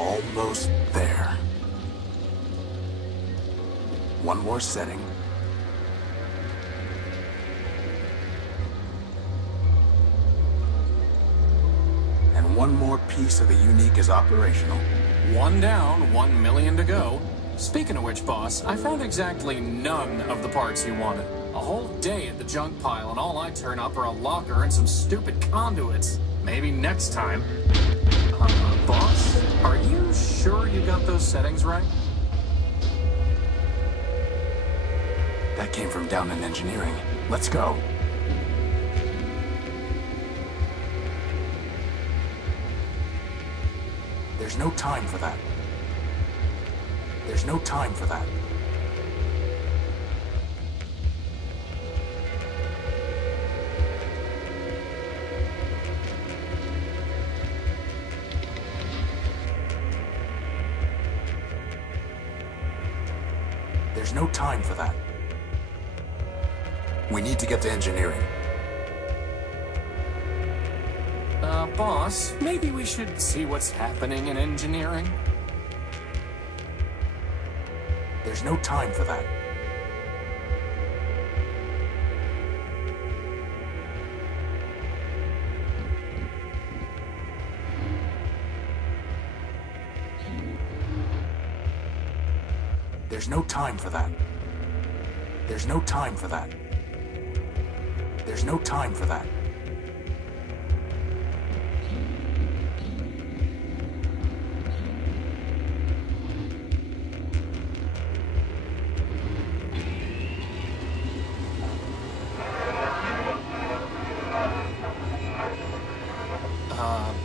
Almost there. One more setting. And one more piece of the unique is operational. One down, 1 million to go. Speaking of which, boss, I found exactly none of the parts you wanted. A whole day at the junk pile, and all I turn up are a locker and some stupid conduits. Maybe next time. Boss, are you sure you got those settings right? That came from down in engineering. Let's go. There's no time for that. There's no time for that. There's no time for that. We need to get to engineering. Boss, maybe we should see what's happening in engineering? There's no time for that. There's no time for that. There's no time for that. There's no time for that.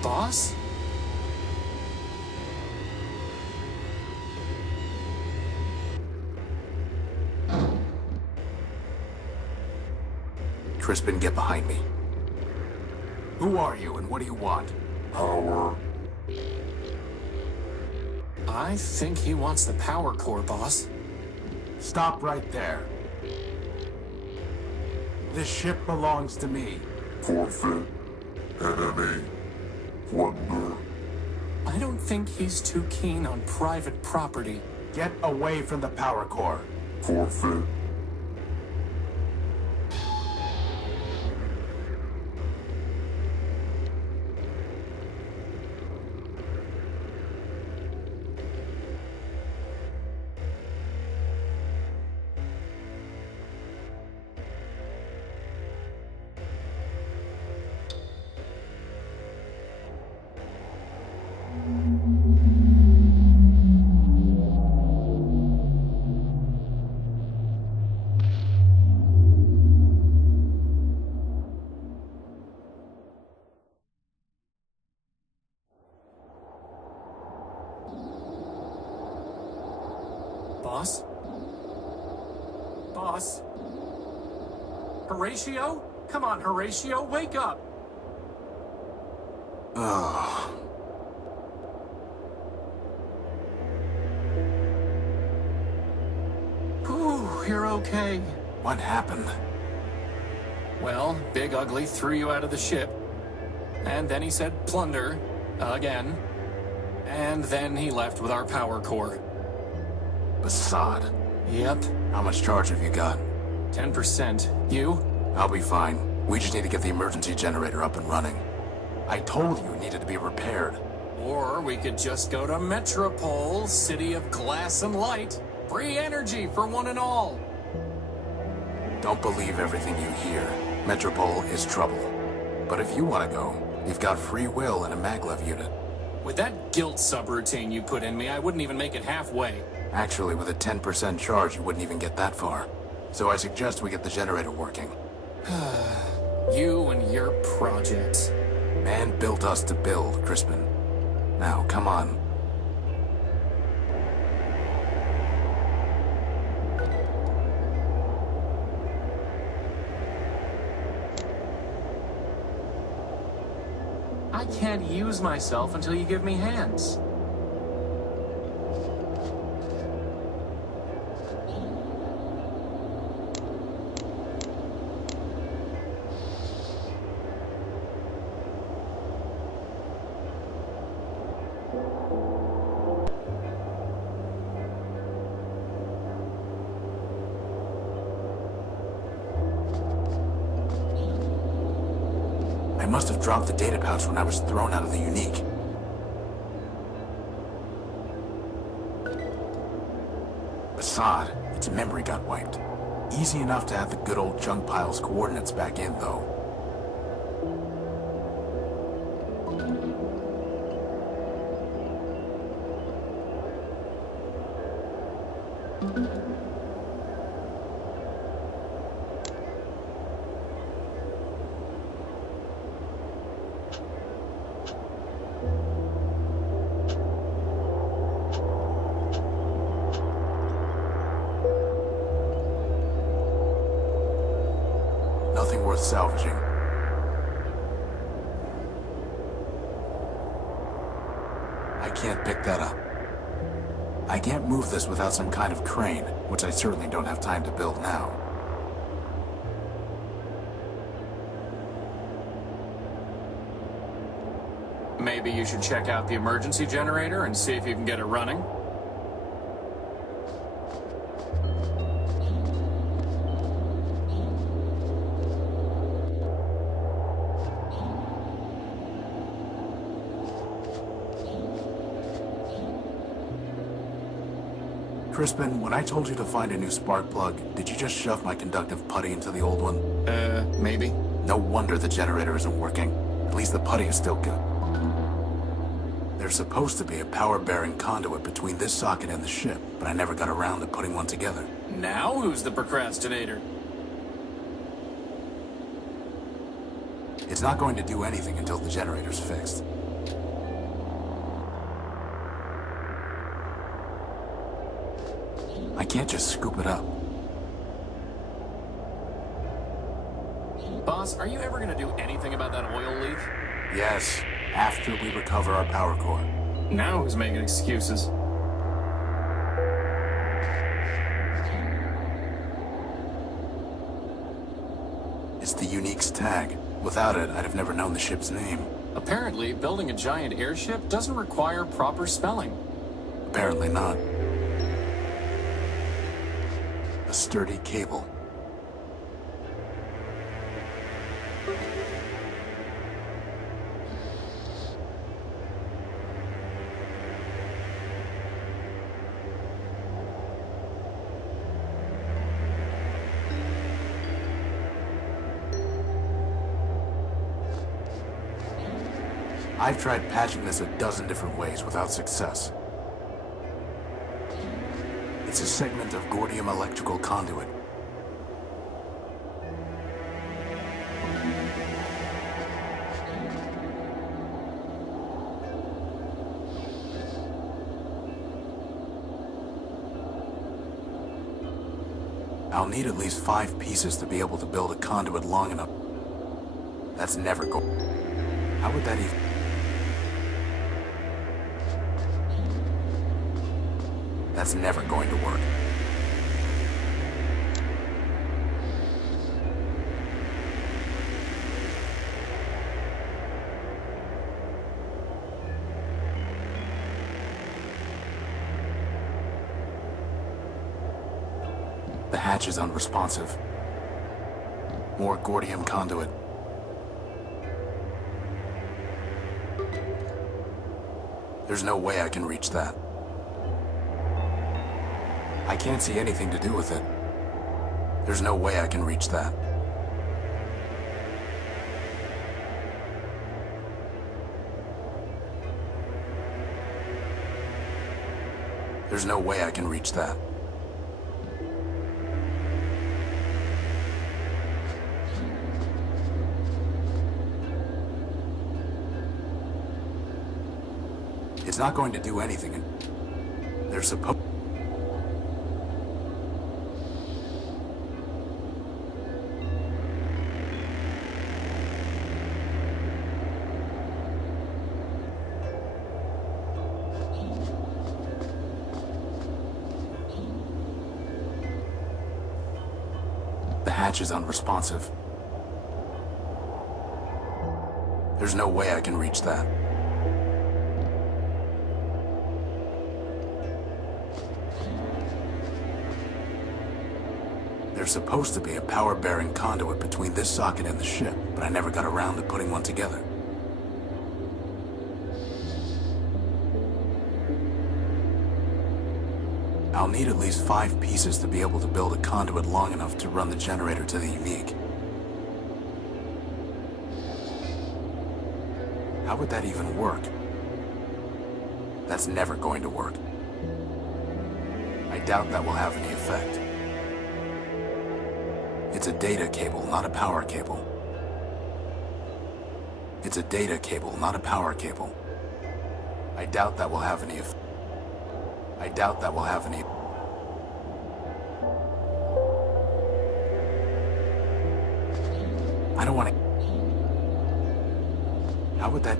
Boss? Crispin, get behind me. Who are you and what do you want? Power. I think he wants the power core, boss. Stop right there. This ship belongs to me. Forfeit. Enemy. Plunder. I don't think he's too keen on private property. Get away from the power core. Forfeit. Boss? Boss? Horatio? Come on, Horatio, wake up! Ugh. Whew, you're okay. What happened? Well, Big Ugly threw you out of the ship. And then he said plunder. Again. And then he left with our power core. Basad. Yep. How much charge have you got? 10%. You? I'll be fine. We just need to get the emergency generator up and running. I told you it needed to be repaired. Or we could just go to Metropole, city of glass and light. Free energy for one and all. Don't believe everything you hear. Metropole is trouble. But if you want to go, you've got free will and a maglev unit. With that guilt subroutine you put in me, I wouldn't even make it halfway. Actually, with a 10% charge, you wouldn't even get that far. So I suggest we get the generator working. You and your projects. Man built us to build, Crispin. Now, come on. I can't use myself until you give me hands. I must have dropped the data pouch when I was thrown out of the unique. Assad, its memory got wiped. Easy enough to add the good old junk pile's coordinates back in, though. Nothing worth salvaging. I can't pick that up. I can't move this without some kind of crane, which I certainly don't have time to build now. Maybe you should check out the emergency generator and see if you can get it running. Crispin, when I told you to find a new spark plug, did you just shove my conductive putty into the old one? Maybe. No wonder the generator isn't working. At least the putty is still good. There's supposed to be a power-bearing conduit between this socket and the ship, but I never got around to putting one together. Now who's the procrastinator? It's not going to do anything until the generator's fixed. I can't just scoop it up. Boss, are you ever gonna do anything about that oil leak? Yes, after we recover our power core. Now who's making excuses? It's the Unique's tag. Without it, I'd have never known the ship's name. Apparently, building a giant airship doesn't require proper spelling. Apparently not. A sturdy cable. I've tried patching this a dozen different ways without success. It's a segment of Gordium electrical conduit. I'll need at least 5 pieces to be able to build a conduit long enough. That's never going. How would that even... That's never going to work. The hatch is unresponsive. More Gordium conduit. There's no way I can reach that. I can't see anything to do with it. There's no way I can reach that. There's no way I can reach that. It's not going to do anything. They're supposed... The hatch is unresponsive. There's no way I can reach that. There's supposed to be a power-bearing conduit between this socket and the ship, but I never got around to putting one together. I'll need at least 5 pieces to be able to build a conduit long enough to run the generator to the unique. How would that even work? That's never going to work. I doubt that will have any effect. It's a data cable, not a power cable. It's a data cable, not a power cable. I doubt that will have any effect. I doubt that will have any... I don't want to... How would that...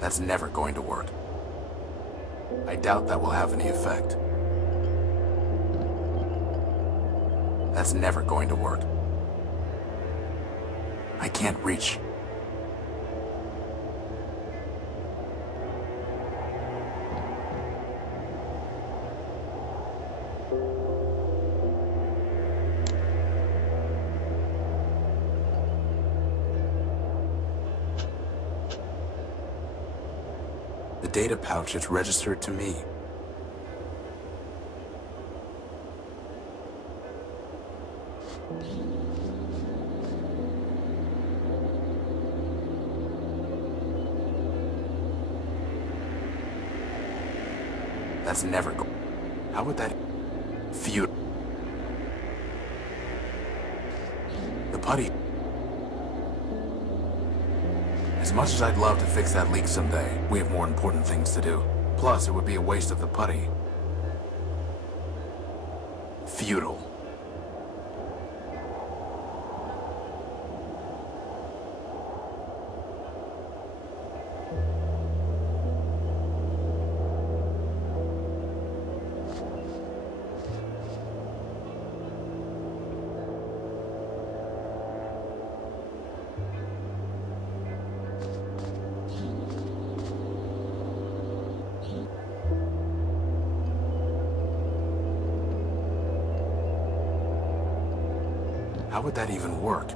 That's never going to work. I doubt that will have any effect. That's never going to work. I can't reach. The data pouch is registered to me. That's never go. How would that... Feud. The putty. As much as I'd love to fix that leak someday, we have more important things to do. Plus, it would be a waste of the putty. Futile. How would that even work?